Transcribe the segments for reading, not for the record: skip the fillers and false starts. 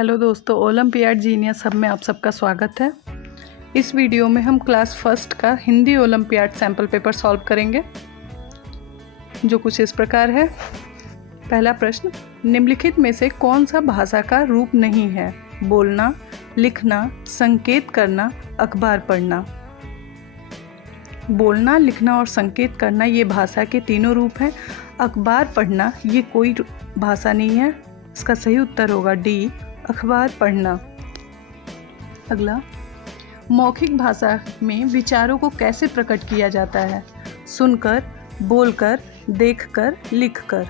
Hello दोस्तों, olympiad genius hub में आप सबका स्वागत है। इस वीडियो में हम क्लास फर्स्ट का Hindi olympiad sample paper solve करेंगे, जो कुछ इस प्रकार है। पहला प्रश्न, निम्नलिखित में से कौन सा भाषा का रूप नहीं है? बोलना, लिखना, संकेत करना, अखबार पढ़ना। बोलना, लिखना और संकेत करना ये भाषा के तीनों रूप हैं। अखबार पढ़ना ये कोई भाषा नहीं है। इसका सही उत्तर होगा डी, अखबार पढ़ना। अगला, मौखिक भाषा में विचारों को कैसे प्रकट किया जाता है? सुनकर, बोलकर, देखकर, लिखकर।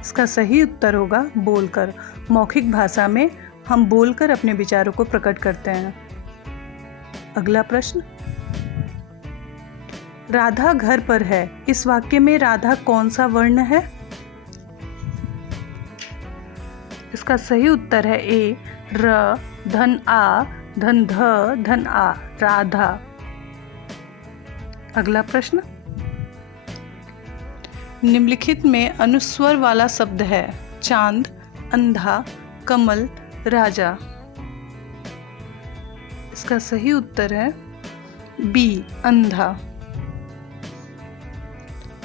इसका सही उत्तर होगा बोलकर। मौखिक भाषा में हम बोलकर अपने विचारों को प्रकट करते हैं। अगला प्रश्न, राधा घर पर है। इस वाक्य में राधा कौन सा वर्ण है? इसका सही उत्तर है ए, र, धन आ, धन ध, धन आ, राधा। अगला प्रश्न, निम्नलिखित में अनुस्वर वाला शब्द है। चांद, अंधा, कमल, राजा। इसका सही उत्तर है बी, अंधा।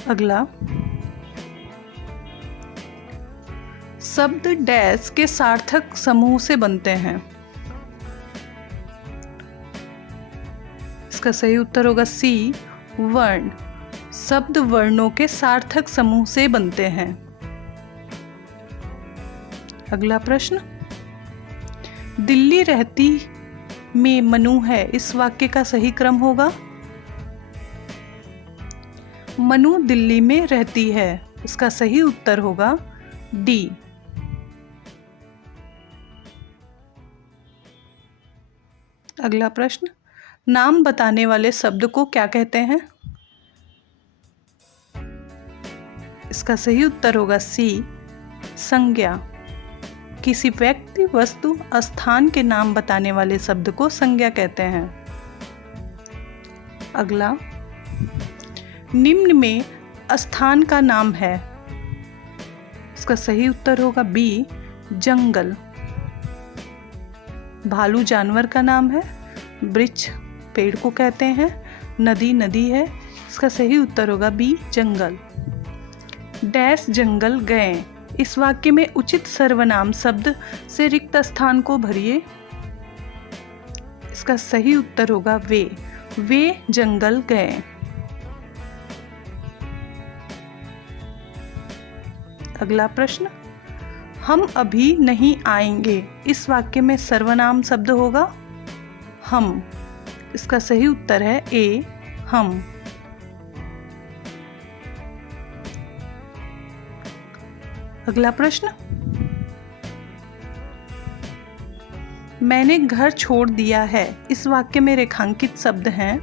अगला, शब्द डैश के सार्थक समूह से बनते हैं। इसका सही उत्तर होगा सी, वर्ण। शब्द वर्णों के सार्थक समूह से बनते हैं। अगला प्रश्न, दिल्ली रहती में मनु है। इस वाक्य का सही क्रम होगा। मनु दिल्ली में रहती है। इसका सही उत्तर होगा डी। अगला प्रश्न, नाम बताने वाले शब्द को क्या कहते हैं? इसका सही उत्तर होगा सी, संज्ञा। किसी व्यक्ति, वस्तु, स्थान के नाम बताने वाले शब्द को संज्ञा कहते हैं। अगला, निम्न में स्थान का नाम है। इसका सही उत्तर होगा बी, जंगल। भालू जानवर का नाम है। वृक्ष पेड़ को कहते हैं। नदी नदी है। इसका सही उत्तर होगा बी, जंगल। डैश जंगल गए। इस वाक्य में उचित सर्वनाम शब्द से रिक्त स्थान को भरिए। इसका सही उत्तर होगा वे जंगल गए। अगला प्रश्न, हम अभी नहीं आएंगे। इस वाक्य में सर्वनाम शब्द होगा हम। इसका सही उत्तर है ए, हम। अगला प्रश्न, मैंने घर छोड़ दिया है। इस वाक्य में रेखांकित शब्द हैं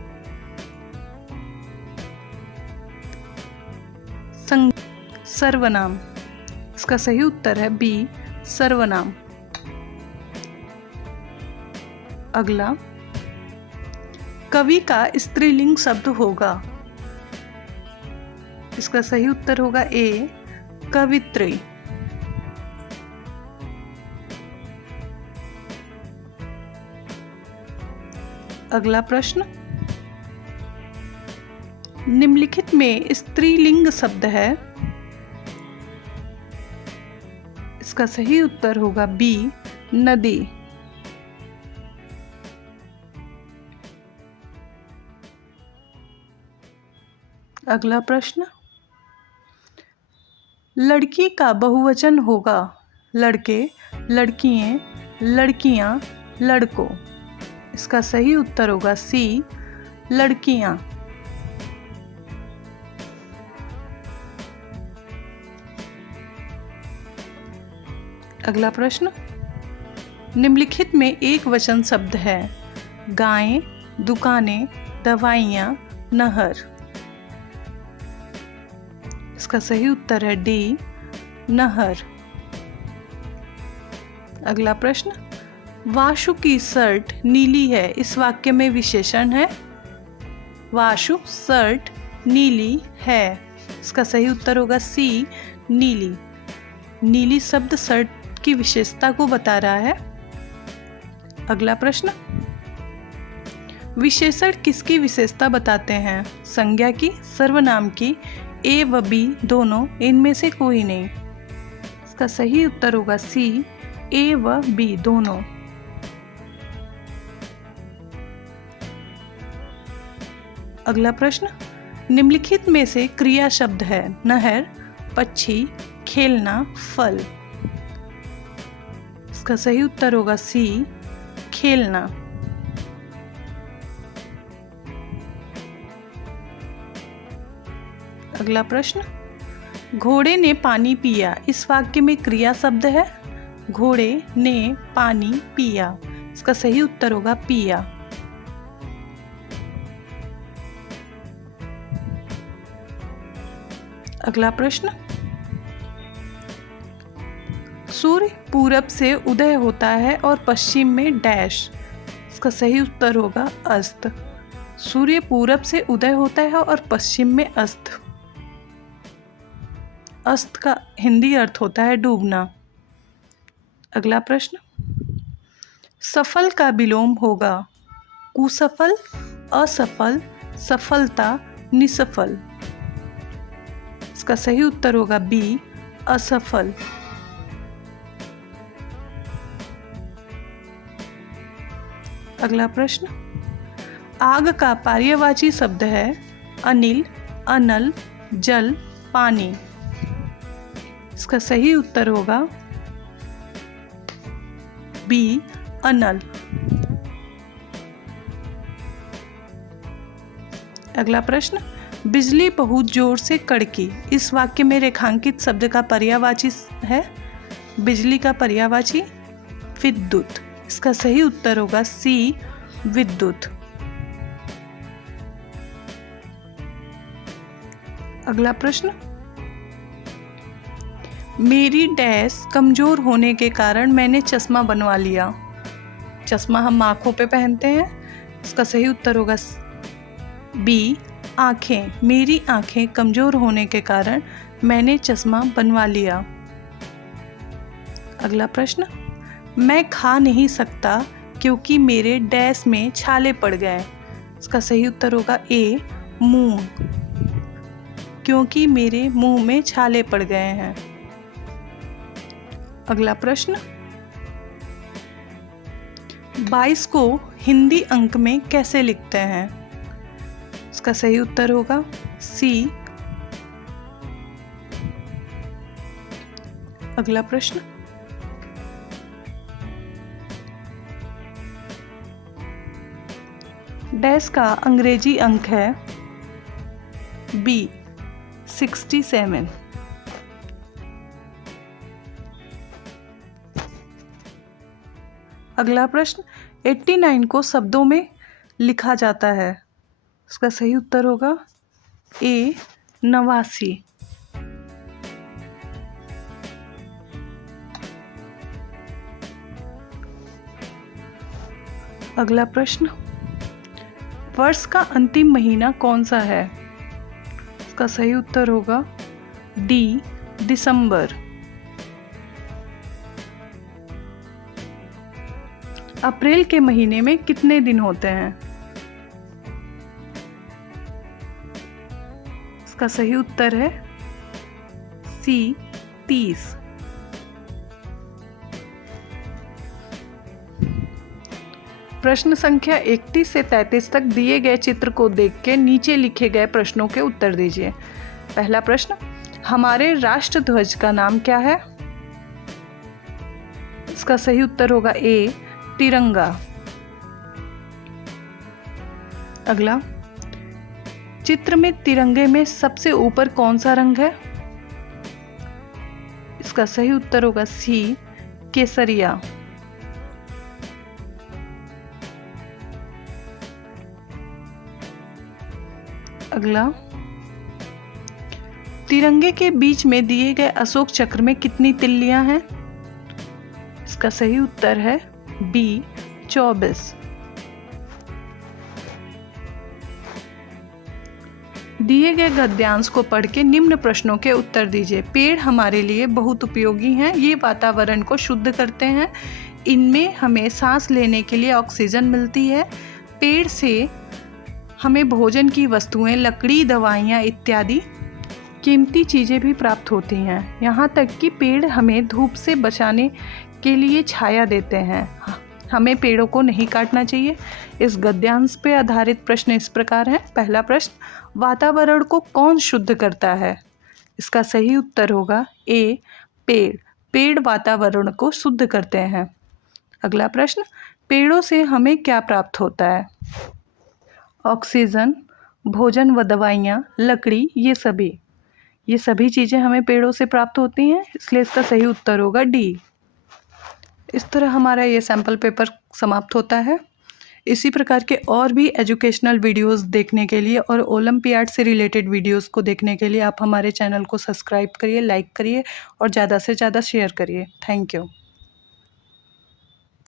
सर्वनाम। इसका सही उत्तर है बी, सर्वनाम। अगला, कवि का स्त्रीलिंग शब्द होगा। इसका सही उत्तर होगा ए, कवित्री। अगला प्रश्न, निम्नलिखित में स्त्रीलिंग शब्द है। इसका सही उत्तर होगा बी, नदी। अगला प्रश्न, लड़की का बहुवचन होगा लड़के, लड़कियां, लड़कियां, लड़कों। इसका सही उत्तर होगा सी, लड़कियां। अगला प्रश्न, निम्नलिखित में एक वचन शब्द है। गायें, दुकानें, दवाइयाँ, नहर। इसका सही उत्तर है डी, नहर। अगला प्रश्न, वाशु की शर्ट नीली है। इस वाक्य में विशेषण है। वाशु शर्ट नीली है। इसका सही उत्तर होगा सी, नीली। नीली शब्द शर्ट की विशेषता को बता रहा है। अगला प्रश्न, विशेषण किसकी विशेषता बताते हैं? संज्ञा की, सर्वनाम की, ए व बी दोनों, इनमें से कोई नहीं। इसका सही उत्तर होगा सी, ए व बी दोनों। अगला प्रश्न, निम्नलिखित में से क्रिया शब्द है? नहर, पक्षी, खेलना, फल। इसका सही उत्तर होगा सी, खेलना। अगला प्रश्न, घोड़े ने पानी पिया, इस वाक्य में क्रिया शब्द है? घोड़े ने पानी पिया। इसका सही उत्तर होगा पिया। अगला प्रश्न, सूर्य पूरब से उदय होता है और पश्चिम में डैश। इसका सही उत्तर होगा अस्त। सूर्य पूरब से उदय होता है और पश्चिम में अस्त। अस्त का हिंदी अर्थ होता है डूबना। अगला प्रश्न, सफल का विलोम होगा? कुसफल, असफल, सफलता, निसफल। इसका सही उत्तर होगा बी, असफल। अगला प्रश्न, आग का पर्यायवाची शब्द है? अनिल, अनल, जल, पानी। इसका सही उत्तर होगा बी, अनल। अगला प्रश्न, बिजली बहुत जोर से कड़की, इस वाक्य में रेखांकित शब्द का पर्यायवाची है? बिजली का पर्यायवाची विद्युत। इसका सही उत्तर होगा सी, विद्युत। अगला प्रश्न, मेरी डैश कमजोर होने के कारण मैंने चश्मा बनवा लिया। चश्मा हम आंखों पे पहनते हैं। इसका सही उत्तर होगा बी, आँखें। मेरी आँखें कमजोर होने के कारण मैंने चश्मा बनवा लिया। अगला प्रश्न, मैं खा नहीं सकता क्योंकि मेरे डैश में छाले पड़ गए। इसका सही उत्तर होगा ए, मुंह। क्योंकि मेरे मुंह में छाले पड़ गए हैं। अगला प्रश्न, 22 को हिंदी अंक में कैसे लिखते हैं? इसका सही उत्तर होगा सी। अगला प्रश्न, डैश का अंग्रेजी अंक है? बी, 67। अगला प्रश्न, 89 को शब्दों में लिखा जाता है। इसका सही उत्तर होगा ए, 89। अगला प्रश्न, वर्ष का अंतिम महीना कौन सा है? इसका सही उत्तर होगा डी, दिसंबर। अप्रैल के महीने में कितने दिन होते हैं? इसका सही उत्तर है सी, 30। प्रश्न संख्या 31 से 33 तक दिए गए चित्र को देख के नीचे लिखे गए प्रश्नों के उत्तर दीजिए। पहला प्रश्न, हमारे राष्ट्र ध्वज का नाम क्या है? इसका सही उत्तर होगा ए, तिरंगा। अगला, चित्र में तिरंगे में सबसे ऊपर कौन सा रंग है? इसका सही उत्तर होगा सी, केसरिया। अगला, तिरंगे के बीच में दिए गए अशोक चक्र में कितनी तिल्लियां हैं? इसका सही उत्तर है बी, 24। दिए गए गद्यांश को पढ़ के निम्न प्रश्नों के उत्तर दीजिए। पेड़ हमारे लिए बहुत उपयोगी हैं। ये वातावरण को शुद्ध करते हैं। इनमें हमें सांस लेने के लिए ऑक्सीजन मिलती है। पेड़ से हमें भोजन की वस्तुएं, लकड़ी, दवाइयाँ इत्यादि कीमती चीज़ें भी प्राप्त होती हैं। यहाँ तक कि पेड़ हमें धूप से बचाने के लिए छाया देते हैं। हमें पेड़ों को नहीं काटना चाहिए। इस गद्यांश पे आधारित प्रश्न इस प्रकार है। पहला प्रश्न, वातावरण को कौन शुद्ध करता है? इसका सही उत्तर होगा ए, पेड़। पेड़ वातावरण को शुद्ध करते हैं। अगला प्रश्न, पेड़ों से हमें क्या प्राप्त होता है? ऑक्सीजन, भोजन व दवाइयाँ, लकड़ी, ये सभी चीज़ें हमें पेड़ों से प्राप्त होती हैं, इसलिए इसका सही उत्तर होगा डी। इस तरह हमारा ये सैम्पल पेपर समाप्त होता है। इसी प्रकार के और भी एजुकेशनल वीडियोस देखने के लिए और ओलंपियाड से रिलेटेड वीडियोस को देखने के लिए आप हमारे चैनल को सब्सक्राइब करिए, लाइक करिए और ज़्यादा से ज़्यादा शेयर करिए। Thank you.